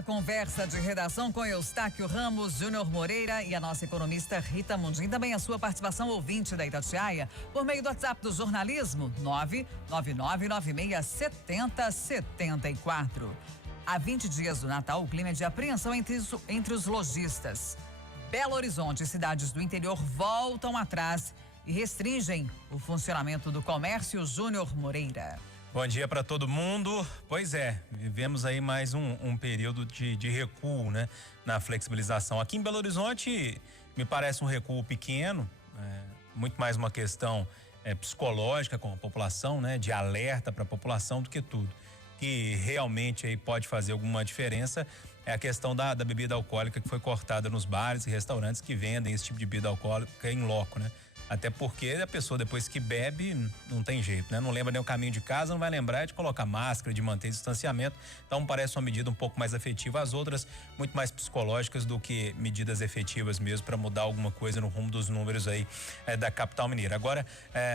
a conversa de redação com Eustáquio Ramos, Júnior Moreira e a nossa economista Rita Mundim. Também a sua participação ouvinte da Itatiaia por meio do WhatsApp do jornalismo 999967074. Há 20 dias do Natal, o clima é de apreensão entre os lojistas. Belo Horizonte e cidades do interior voltam atrás e restringem o funcionamento do comércio. Júnior Moreira. Bom dia para todo mundo. Pois é, vivemos aí mais um período de recuo, né, na flexibilização. Aqui em Belo Horizonte me parece um recuo pequeno, muito mais uma questão psicológica com a população, né, de alerta para a população do que tudo. Que realmente aí pode fazer alguma diferença é a questão da bebida alcoólica que foi cortada nos bares e restaurantes que vendem esse tipo de bebida alcoólica em loco, né? Até porque a pessoa depois que bebe não tem jeito, né? Não lembra nem o caminho de casa, não vai lembrar de colocar máscara, de manter distanciamento. Então parece uma medida um pouco mais efetiva, as outras muito mais psicológicas do que medidas efetivas mesmo para mudar alguma coisa no rumo dos números aí da capital mineira. Agora,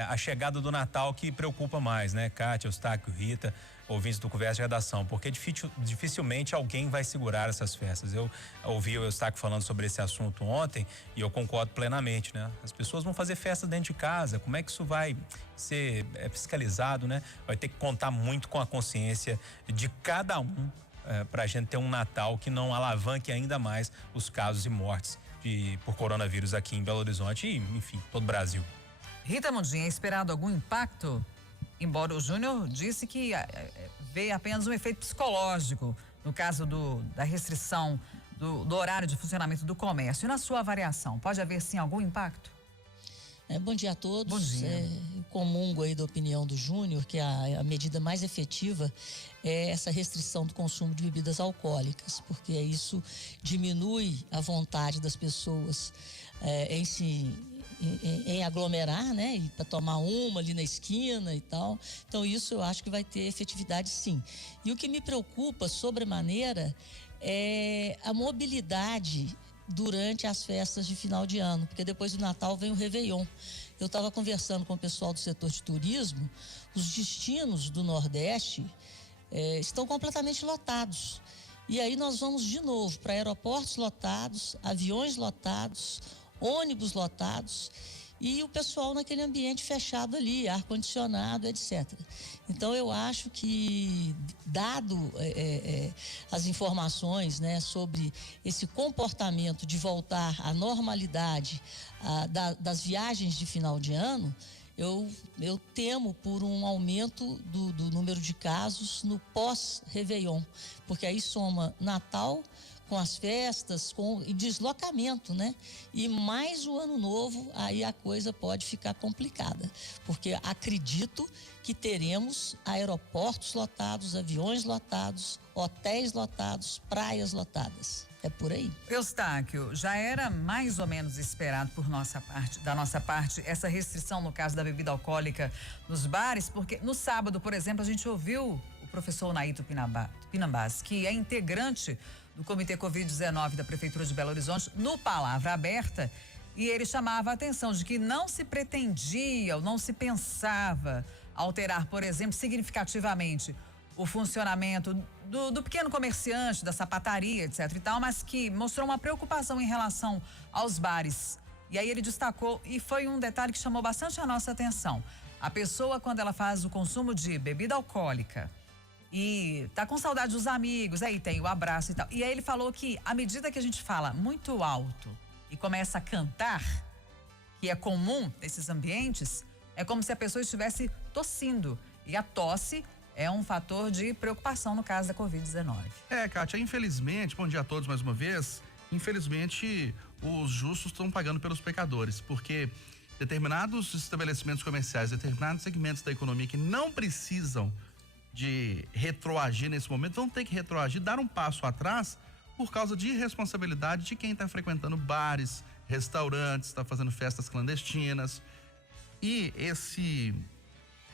a chegada do Natal que preocupa mais, né? Kátia, Eustáquio, Rita, ouvintes do Conversa de Redação, porque dificilmente alguém vai segurar essas festas. Eu ouvi o Eustáquio falando sobre esse assunto ontem e eu concordo plenamente, né? As pessoas vão fazer festa dentro de casa, como é que isso vai ser fiscalizado, né? Vai ter que contar muito com a consciência de cada um para a gente ter um Natal que não alavanque ainda mais os casos e mortes por coronavírus aqui em Belo Horizonte e, enfim, todo o Brasil. Rita Mundim, é esperado algum impacto? Embora o Júnior disse que vê apenas um efeito psicológico no caso da restrição do horário de funcionamento do comércio. E na sua avaliação, pode haver sim algum impacto? Bom dia a todos. Bom dia. Comungo aí da opinião do Júnior que a medida mais efetiva é essa restrição do consumo de bebidas alcoólicas, porque isso diminui a vontade das pessoas em aglomerar, né? E para tomar uma ali na esquina e tal. Então isso eu acho que vai ter efetividade sim. E o que me preocupa sobremaneira é a mobilidade durante as festas de final de ano, porque depois do Natal vem o Réveillon. Eu estava conversando com o pessoal do setor de turismo, os destinos do Nordeste estão completamente lotados. E aí nós vamos de novo para aeroportos lotados, aviões lotados, ônibus lotados e o pessoal naquele ambiente fechado ali, ar-condicionado, etc. Então eu acho que, dado as informações, né, sobre esse comportamento de voltar à normalidade das viagens de final de ano, eu temo por um aumento do número de casos no pós-Réveillon, porque aí soma Natal com as festas, e deslocamento, né? E mais o Ano Novo, aí a coisa pode ficar complicada, porque acredito que teremos aeroportos lotados, aviões lotados, hotéis lotados, praias lotadas. É por aí. Eustáquio, já era mais ou menos esperado da nossa parte, essa restrição no caso da bebida alcoólica nos bares, porque no sábado, por exemplo, a gente ouviu o professor Naito Pinambás, que é integrante do Comitê Covid-19 da Prefeitura de Belo Horizonte, no Palavra Aberta, e ele chamava a atenção de que não se pretendia ou não se pensava alterar, por exemplo, significativamente o funcionamento do pequeno comerciante, da sapataria, etc e tal, mas que mostrou uma preocupação em relação aos bares. E aí ele destacou, e foi um detalhe que chamou bastante a nossa atenção. A pessoa, quando ela faz o consumo de bebida alcoólica e tá com saudade dos amigos, aí tem o abraço e tal. E aí ele falou que à medida que a gente fala muito alto e começa a cantar, que é comum nesses ambientes, é como se a pessoa estivesse tossindo. E a tosse é um fator de preocupação no caso da Covid-19. Kátia, infelizmente, bom dia a todos mais uma vez, infelizmente os justos estão pagando pelos pecadores, porque determinados estabelecimentos comerciais, determinados segmentos da economia que não precisam de retroagir nesse momento, vão ter que retroagir, dar um passo atrás por causa de irresponsabilidade de quem está frequentando bares, restaurantes, está fazendo festas clandestinas. E esse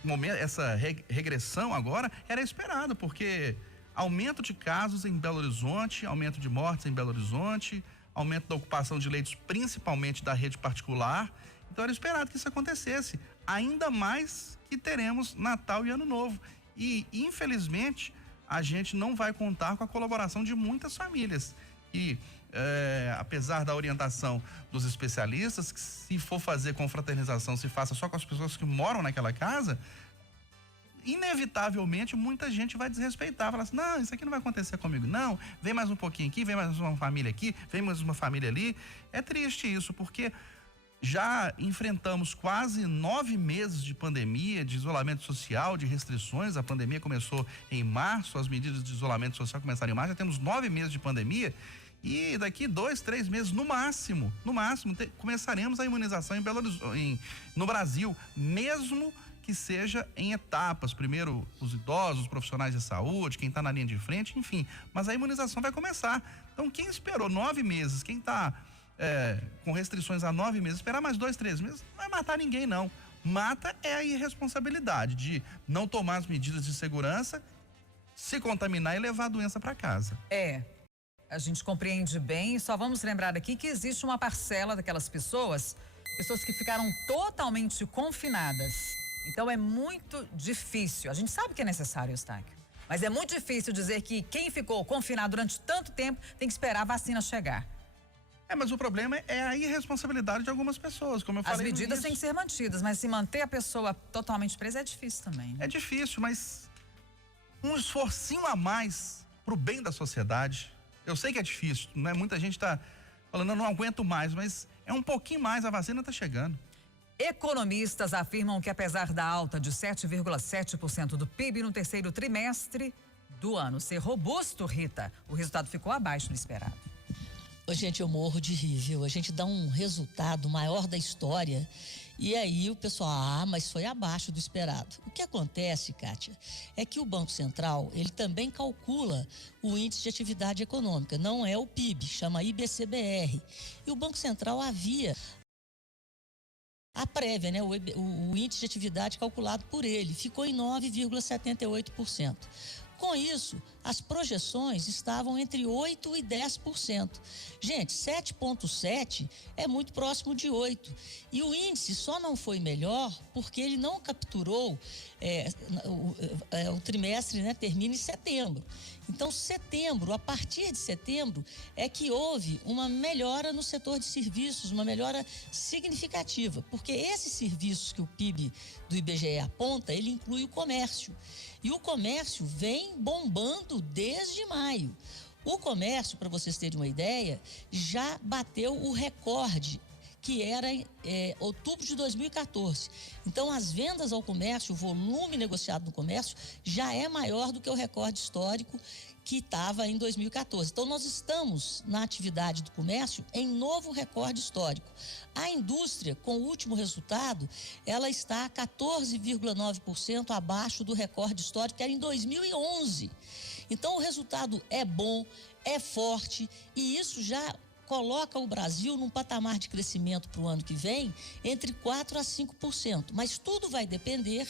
momento, essa regressão agora era esperado, porque aumento de casos em Belo Horizonte, aumento de mortes em Belo Horizonte, aumento da ocupação de leitos, principalmente da rede particular. Então era esperado que isso acontecesse, ainda mais que teremos Natal e Ano Novo. E, infelizmente, a gente não vai contar com a colaboração de muitas famílias. E, apesar da orientação dos especialistas, que se for fazer confraternização, se faça só com as pessoas que moram naquela casa, inevitavelmente muita gente vai desrespeitar, falar assim, não, isso aqui não vai acontecer comigo, não, vem mais um pouquinho aqui, vem mais uma família aqui, vem mais uma família ali. É triste isso, porque já enfrentamos quase 9 meses de pandemia, de isolamento social, de restrições. A pandemia começou em março, as medidas de isolamento social começaram em março, já temos 9 meses de pandemia e daqui 2, 3 meses no máximo, começaremos a imunização no Brasil, mesmo que seja em etapas, primeiro os idosos, os profissionais de saúde, quem está na linha de frente, enfim, mas a imunização vai começar. Então quem esperou 9 meses, quem está com restrições há 9 meses, esperar mais 2, 3 meses, não vai matar ninguém não. Mata é a irresponsabilidade de não tomar as medidas de segurança, se contaminar e levar a doença para casa. A gente compreende bem, e só vamos lembrar aqui que existe uma parcela daquelas pessoas que ficaram totalmente confinadas. Então é muito difícil, a gente sabe que é necessário, Eustáquio, mas é muito difícil dizer que quem ficou confinado durante tanto tempo tem que esperar a vacina chegar. Mas o problema é a irresponsabilidade de algumas pessoas, como eu falei. As medidas têm que ser mantidas, mas se manter a pessoa totalmente presa é difícil também, né? É difícil, mas um esforcinho a mais pro bem da sociedade. Eu sei que é difícil, né? Muita gente tá falando, eu não aguento mais, mas é um pouquinho mais, a vacina tá chegando. Economistas afirmam que apesar da alta de 7,7% do PIB no terceiro trimestre do ano ser robusto, Rita, o resultado ficou abaixo do esperado. Gente, eu morro de rir, viu? A gente dá um resultado maior da história e aí o pessoal, mas foi abaixo do esperado. O que acontece, Kátia, é que o Banco Central, ele também calcula o índice de atividade econômica, não é o PIB, chama IBCBR. E o Banco Central havia a prévia, né? O índice de atividade calculado por ele ficou em 9,78%. Com isso, as projeções estavam entre 8% e 10%. Gente, 7,7% é muito próximo de 8%. E o índice só não foi melhor porque ele não capturou o trimestre, né, termina em setembro. Então, setembro, a partir de setembro, é que houve uma melhora no setor de serviços, uma melhora significativa, porque esses serviços que o PIB do IBGE aponta, ele inclui o comércio. E o comércio vem bombando desde maio. O comércio, para vocês terem uma ideia, já bateu o recorde, que era outubro de 2014. Então, as vendas ao comércio, o volume negociado no comércio, já é maior do que o recorde histórico que estava em 2014. Então, nós estamos na atividade do comércio em novo recorde histórico. A indústria, com o último resultado, ela está 14,9% abaixo do recorde histórico, que era em 2011. Então, o resultado é bom, é forte, e isso já coloca o Brasil num patamar de crescimento para o ano que vem entre 4% a 5%. Mas tudo vai depender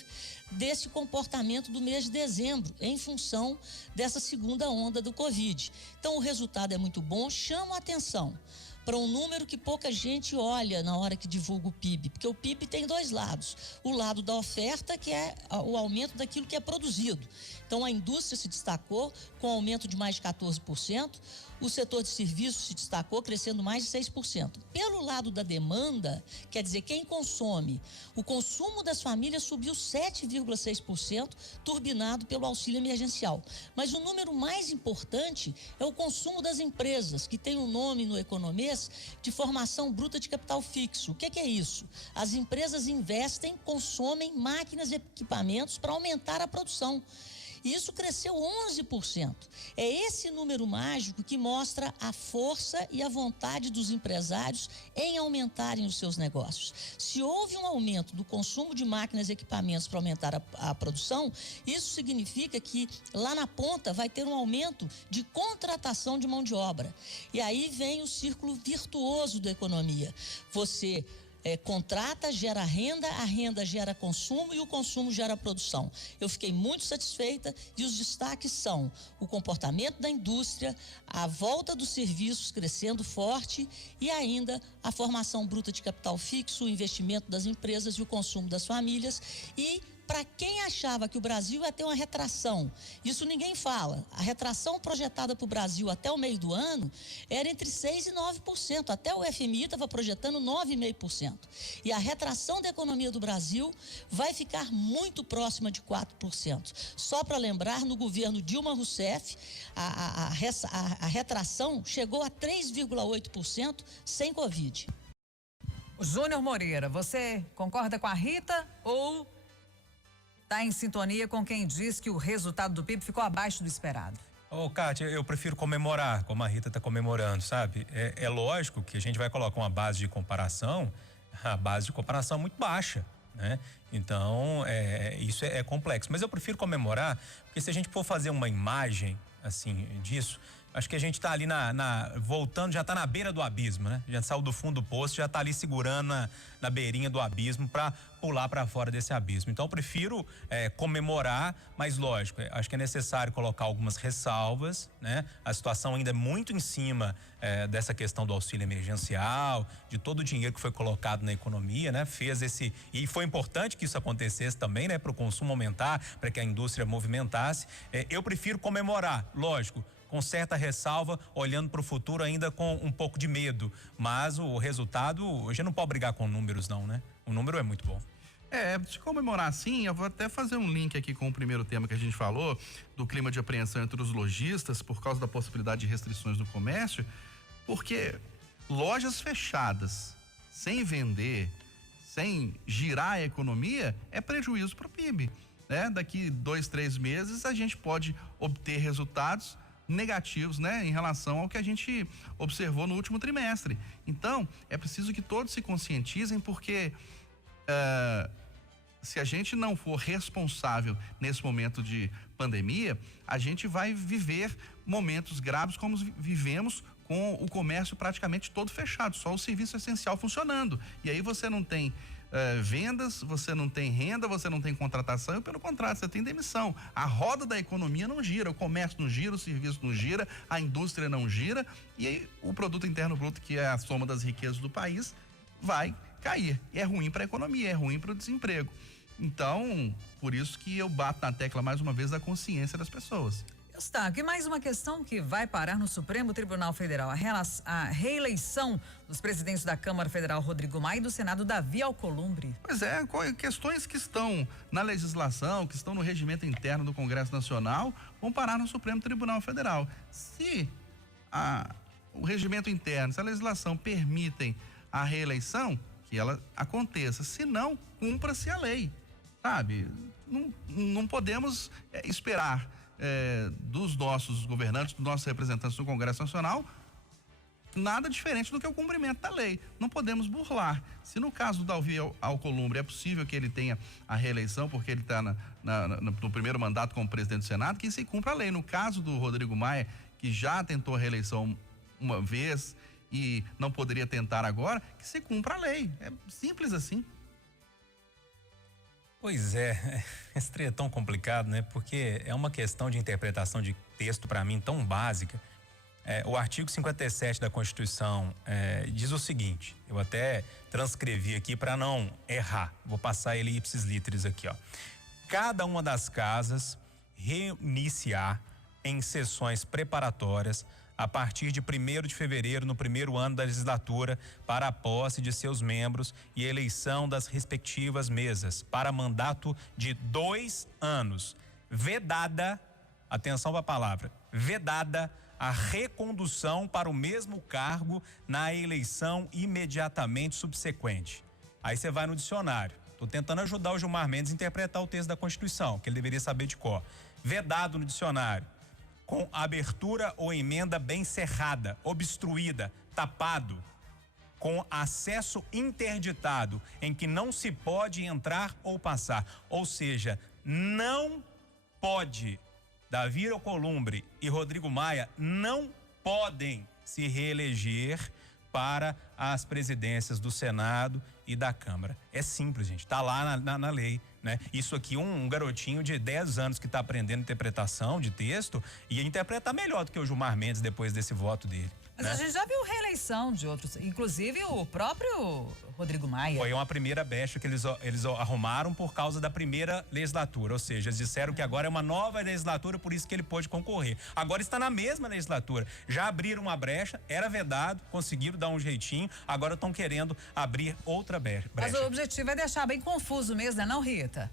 desse comportamento do mês de dezembro, em função dessa segunda onda do Covid. Então, o resultado é muito bom, chama a atenção para um número que pouca gente olha na hora que divulga o PIB, porque o PIB tem dois lados. O lado da oferta, que é o aumento daquilo que é produzido. Então, a indústria se destacou com aumento de mais de 14%, o setor de serviços se destacou, crescendo mais de 6%. Pelo lado da demanda, quer dizer, quem consome, o consumo das famílias subiu 7,6%, turbinado pelo auxílio emergencial. Mas o número mais importante é o consumo das empresas, que tem um nome no Economês de formação bruta de capital fixo. O que é isso? As empresas investem, consomem máquinas e equipamentos para aumentar a produção. E isso cresceu 11%. É esse número mágico que mostra a força e a vontade dos empresários em aumentarem os seus negócios. Se houve um aumento do consumo de máquinas e equipamentos para aumentar a produção, isso significa que lá na ponta vai ter um aumento de contratação de mão de obra. E aí vem o círculo virtuoso da economia. Você contrata, gera renda, a renda gera consumo e o consumo gera produção. Eu fiquei muito satisfeita e os destaques são o comportamento da indústria, a volta dos serviços crescendo forte e ainda a formação bruta de capital fixo, o investimento das empresas e o consumo das famílias. E para quem achava que o Brasil ia ter uma retração, isso ninguém fala, a retração projetada para o Brasil até o meio do ano era entre 6% e 9%, até o FMI estava projetando 9,5%. E a retração da economia do Brasil vai ficar muito próxima de 4%. Só para lembrar, no governo Dilma Rousseff, a retração chegou a 3,8% sem Covid. Júnior Moreira, você concorda com a Rita ou está em sintonia com quem diz que o resultado do PIB ficou abaixo do esperado? Ô, Kátia, eu prefiro comemorar, como a Rita está comemorando, sabe? É lógico que a gente vai colocar uma base de comparação, a base de comparação é muito baixa, né? Então, isso é complexo. Mas eu prefiro comemorar, porque se a gente for fazer uma imagem, assim, disso, acho que a gente tá ali voltando, já tá na beira do abismo, né? Já saiu do fundo do poço, já tá ali segurando na beirinha do abismo para pular para fora desse abismo. Então eu prefiro comemorar, mas lógico, acho que é necessário colocar algumas ressalvas, né? A situação ainda é muito em cima dessa questão do auxílio emergencial, de todo o dinheiro que foi colocado na economia, né? E foi importante que isso acontecesse também, né? Para o consumo aumentar, para que a indústria movimentasse. Eu prefiro comemorar, lógico, com certa ressalva, olhando para o futuro ainda com um pouco de medo. Mas o resultado, a gente não pode brigar com números não, né? O número é muito bom. Se comemorar assim, eu vou até fazer um link aqui com o primeiro tema que a gente falou, do clima de apreensão entre os lojistas por causa da possibilidade de restrições no comércio, porque lojas fechadas, sem vender, sem girar a economia, é prejuízo para o PIB, né? Daqui 2, 3 meses a gente pode obter resultados negativos, né, em relação ao que a gente observou no último trimestre. Então, é preciso que todos se conscientizem, porque se a gente não for responsável nesse momento de pandemia, a gente vai viver momentos graves como vivemos com o comércio praticamente todo fechado, só o serviço essencial funcionando. E aí você não tem vendas, você não tem renda, você não tem contratação e pelo contrário, você tem demissão. A roda da economia não gira, o comércio não gira, o serviço não gira, a indústria não gira e aí o produto interno bruto, que é a soma das riquezas do país, vai cair. E é ruim para a economia, é ruim para o desemprego. Então, por isso que eu bato na tecla mais uma vez da consciência das pessoas. Eustáquio, e mais uma questão que vai parar no Supremo Tribunal Federal, a reeleição dos presidentes da Câmara Federal, Rodrigo Maia, e do Senado, Davi Alcolumbre. Pois é, questões que estão na legislação, que estão no regimento interno do Congresso Nacional, vão parar no Supremo Tribunal Federal. Se o regimento interno, se a legislação permitem a reeleição, que ela aconteça, se não, cumpra-se a lei, sabe? Não podemos esperar dos nossos governantes, dos nossos representantes do Congresso Nacional, nada diferente do que o cumprimento da lei. Não podemos burlar. Se no caso do Davi Alcolumbre é possível que ele tenha a reeleição, porque ele está no primeiro mandato como presidente do Senado, que se cumpra a lei. No caso do Rodrigo Maia, que já tentou a reeleição uma vez e não poderia tentar agora, que se cumpra a lei. É simples assim. Pois é, esse trem é tão complicado, né? Porque é uma questão de interpretação de texto, para mim, tão básica. O artigo 57 da Constituição diz o seguinte, eu até transcrevi aqui para não errar, vou passar ele ipsis literis aqui, ó. Cada uma das casas reunir-se-á em sessões preparatórias a partir de 1º de fevereiro, no primeiro ano da legislatura, para a posse de seus membros e eleição das respectivas mesas, para mandato de 2 anos. Vedada, atenção para a palavra, vedada a recondução para o mesmo cargo na eleição imediatamente subsequente. Aí você vai no dicionário. Estou tentando ajudar o Gilmar Mendes a interpretar o texto da Constituição, que ele deveria saber de cor. Vedado no dicionário. Com abertura ou emenda bem cerrada, obstruída, tapado, com acesso interditado, em que não se pode entrar ou passar. Ou seja, não pode, Davi Alcolumbre e Rodrigo Maia não podem se reeleger para as presidências do Senado e da Câmara. É simples, gente, tá lá na lei, né? Isso aqui, um garotinho de 10 anos que está aprendendo interpretação de texto ia interpretar melhor do que o Gilmar Mendes depois desse voto dele. Mas a gente já viu reeleição de outros, inclusive o próprio Rodrigo Maia. Foi uma primeira brecha que eles arrumaram por causa da primeira legislatura, ou seja, eles disseram que agora é uma nova legislatura, por isso que ele pôde concorrer. Agora está na mesma legislatura, já abriram uma brecha, era vedado, conseguiram dar um jeitinho, agora estão querendo abrir outra brecha. Mas o objetivo é deixar bem confuso mesmo, né, não, Rita?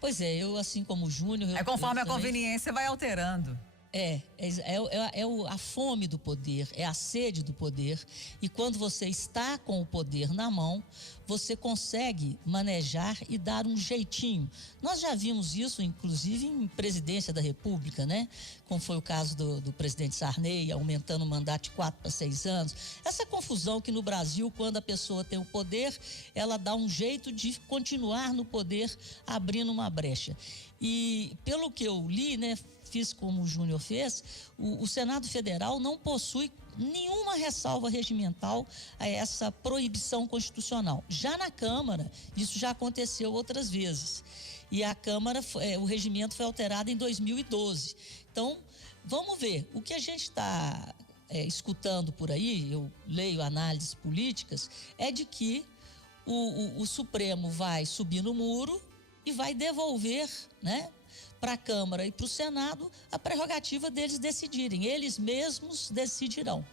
Pois é, eu assim como o Júnior... É conforme a conveniência vai alterando. A fome do poder, é a sede do poder, e quando você está com o poder na mão, você consegue manejar e dar um jeitinho. Nós já vimos isso, inclusive, em presidência da República, né? Como foi o caso do presidente Sarney, aumentando o mandato de 4 para 6 anos. Essa confusão que no Brasil, quando a pessoa tem o poder, ela dá um jeito de continuar no poder, abrindo uma brecha. E pelo que eu li, né? Fiz como o Júnior fez, o Senado Federal não possui nenhuma ressalva regimental a essa proibição constitucional. Já na Câmara, isso já aconteceu outras vezes. E a Câmara, o regimento foi alterado em 2012. Então, vamos ver. O que a gente está escutando por aí, eu leio análises políticas, é de que o Supremo vai subir no muro e vai devolver, né, para a Câmara e para o Senado a prerrogativa deles decidirem. Eles mesmos decidirão.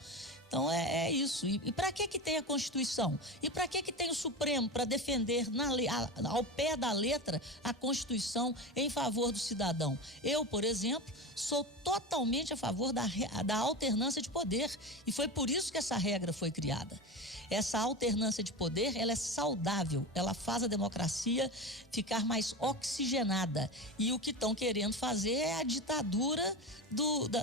Então é isso. E para que tem a Constituição? E para que tem o Supremo? Para defender ao pé da letra a Constituição em favor do cidadão. Eu, por exemplo, sou totalmente a favor da alternância de poder, e foi por isso que essa regra foi criada. Essa alternância de poder, ela é saudável, ela faz a democracia ficar mais oxigenada. E o que estão querendo fazer é a ditadura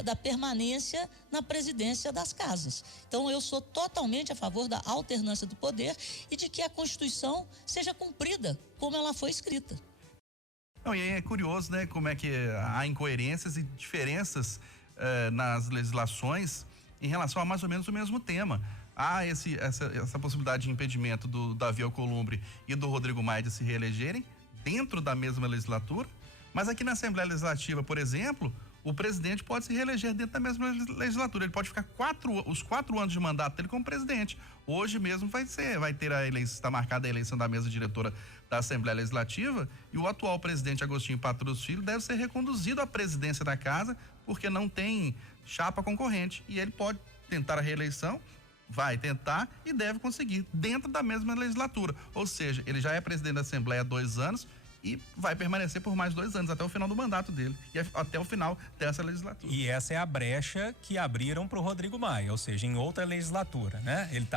da permanência na presidência das casas. Então, eu sou totalmente a favor da alternância do poder e de que a Constituição seja cumprida como ela foi escrita. Não, e é curioso, né, como é que há incoerências e diferenças nas legislações em relação a mais ou menos o mesmo tema. Há essa possibilidade de impedimento do Davi Alcolumbre e do Rodrigo Maia de se reelegerem dentro da mesma legislatura, mas aqui na Assembleia Legislativa, por exemplo, o presidente pode se reeleger dentro da mesma legislatura. Ele pode ficar os 4 anos de mandato dele como presidente. Hoje mesmo vai ter a eleição, está marcada a eleição da mesa diretora da Assembleia Legislativa, e o atual presidente Agostinho Patrus Filho deve ser reconduzido à presidência da casa, porque não tem chapa concorrente, e ele pode tentar a reeleição, vai tentar e deve conseguir dentro da mesma legislatura. Ou seja, ele já é presidente da Assembleia há 2 anos e vai permanecer por mais 2 anos, até o final do mandato dele e até o final dessa legislatura. E essa é a brecha que abriram para o Rodrigo Maia, ou seja, em outra legislatura, né? Ele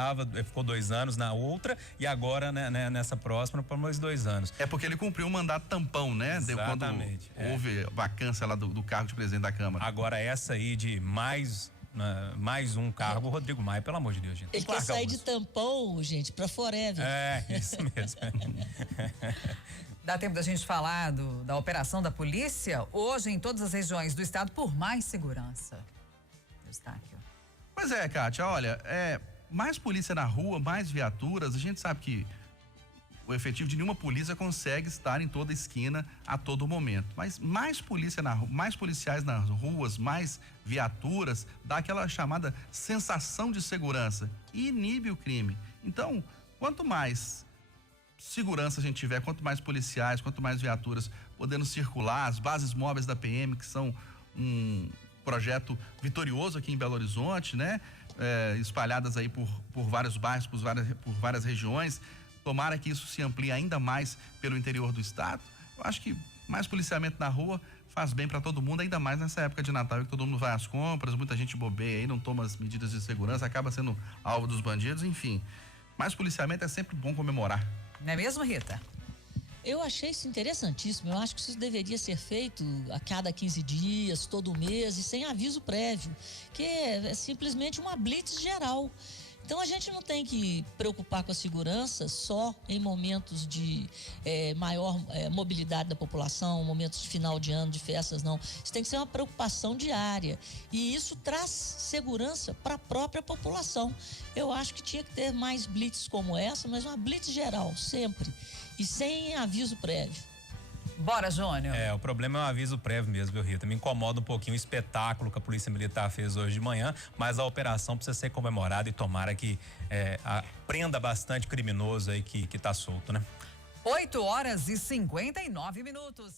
ficou 2 anos na outra e agora, né, nessa próxima por mais 2 anos. É porque ele cumpriu um mandato tampão, né? Exatamente. Quando houve vacância lá do cargo de presidente da Câmara. Agora essa aí de mais um cargo, Rodrigo Maia, pelo amor de Deus, gente. Ele quer sair de tampão, gente, para forever. É, isso mesmo. Dá tempo da gente falar da operação da polícia hoje em todas as regiões do estado por mais segurança. Destaque. Pois é, Kátia, olha, mais polícia na rua, mais viaturas. A gente sabe que o efetivo de nenhuma polícia consegue estar em toda esquina a todo momento. Mas mais policiais nas ruas, mais viaturas, dá aquela chamada sensação de segurança e inibe o crime. Então, quanto mais segurança a gente tiver, quanto mais policiais, quanto mais viaturas podendo circular, as bases móveis da PM, que são um projeto vitorioso aqui em Belo Horizonte, né? Espalhadas aí por vários bairros, por várias regiões. Tomara que isso se amplie ainda mais pelo interior do estado. Eu acho que mais policiamento na rua faz bem para todo mundo, ainda mais nessa época de Natal, que todo mundo vai às compras, muita gente bobeia aí, não toma as medidas de segurança, acaba sendo alvo dos bandidos, enfim. Mais policiamento é sempre bom comemorar. Não é mesmo, Rita? Eu achei isso interessantíssimo. Eu acho que isso deveria ser feito a cada 15 dias, todo mês e sem aviso prévio, que é simplesmente uma blitz geral. Então a gente não tem que preocupar com a segurança só em momentos de maior mobilidade da população, momentos de final de ano, de festas, não. Isso tem que ser uma preocupação diária. E isso traz segurança para a própria população. Eu acho que tinha que ter mais blitz como essa, mas uma blitz geral, sempre. E sem aviso prévio. Bora, Júnior. O problema é o aviso prévio mesmo, viu, Rita? Me incomoda um pouquinho o espetáculo que a Polícia Militar fez hoje de manhã, mas a operação precisa ser comemorada e tomara que prenda bastante criminoso aí que tá solto, né? 8h59. Final do